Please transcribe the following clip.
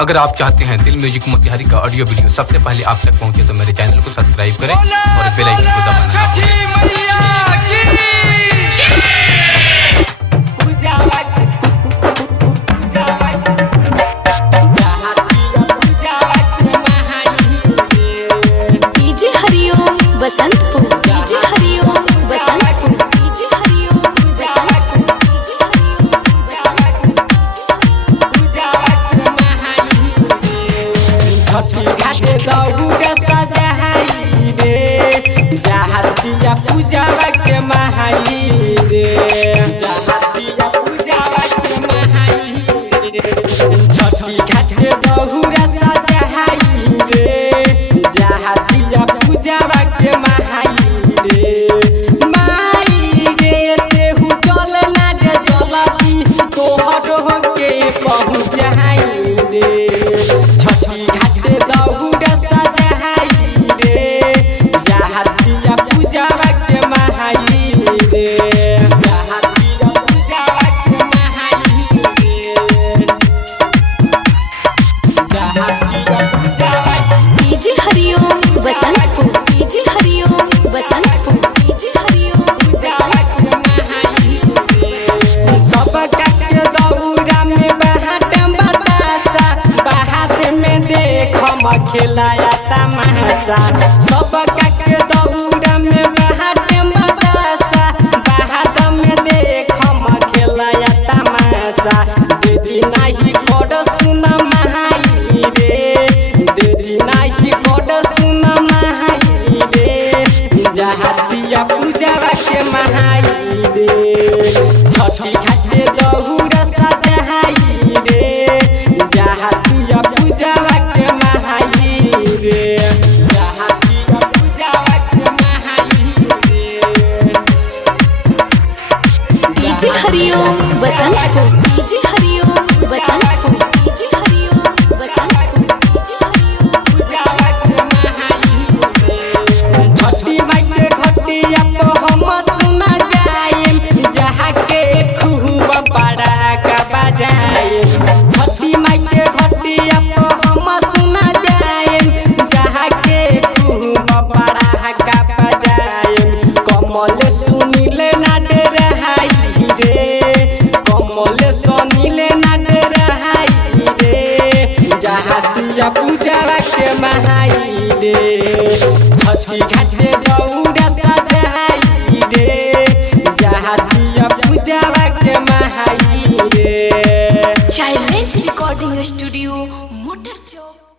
अगर आप चाहते हैं दिल म्यूजिक मोतिहारी का ऑडियो वीडियो सबसे पहले आप तक पहुंचे तो मेरे चैनल को सब्सक्राइब करें और बेल आइकन को दबाना। डीजे हरिओम बसंतपुर, डीजे हरिओम बसंतपुर, डीजे हरिओम बसंतपुर, छठी घाटे दहुरा सजाई रे, जहातिया पूजावा के महाई रे, जहातिया पूजावा के महाई रे। छठी घाटे दहुरा सजाई रे, जहातिया पूजावा के महाई रे। माई रे तेहु चल ना रे चलती तोहर के पहुँच जाई रे। छठी घाटे दहुरा सजाई रे, जहातिया पूजावा के महाई रे, जहातिया पूजावा के महाई रे, जहातिया पूजावा डीजे हरिओम बसंतपुर, डीजे हरिओम बसंतपुर, डीजे हरिओम बसंतपुर। सबका के दौरा में बहाटम बतासा, बहात में देख हम खिलाया तमाशा। सबका के दौरा में बहाटम बतासा, बहात में देख हम खिलाया तमाशा। दीदी नाही कोड सुन महाई रे, दीदी नाही कोड सुन महाई रे, जहातिया पूजावा के महाई रे। छठी घाटे दहुरा सजाई रे, जहातिया पूजावा के महाई रे, जहातिया पूजावा के महाई रे। डीजे हरिओम बसंतपुर, डीजे हरिओम बसंतपुर, डीजे हरिओम बसंतपुर, डीजे हरिओम पूजावा के महाई रे। छठी माई के घटिया पे हम सुना जाएम, जहाँ के खूब बड़ा का बजाएम। छठी माई के घटिया पे हम सुना जाएम, जहाँ के खूब बड़ा का बजाएम। कमल सुनीले ना डे रहाई रे, कमल सुनीले ना डे रहाई रे, जहातिया पूजावा के महाई रे। छठी घाटे दौरा सजाई रे, जहातिया पूजावा के महाई रे। चाइल्ड रिकॉर्डिंग स्टूडियो मोटर चौक।